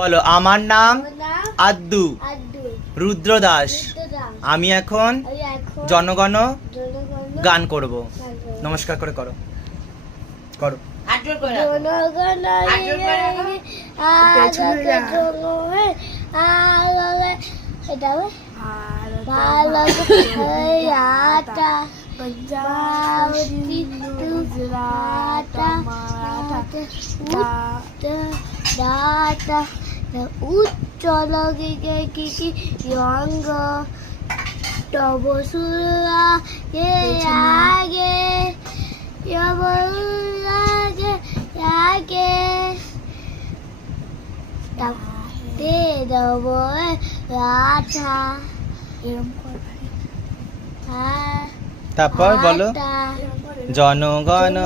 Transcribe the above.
বলো, আমার নাম আদ্দু রুদ্র দাস। আমি এখন জনগণ গান করব। নমস্কার করে করো করো। উজ্জ্বল রঙ্গ তব সুরা আগে আগে দে দেব রাধা। তারপর বলো, জনগণ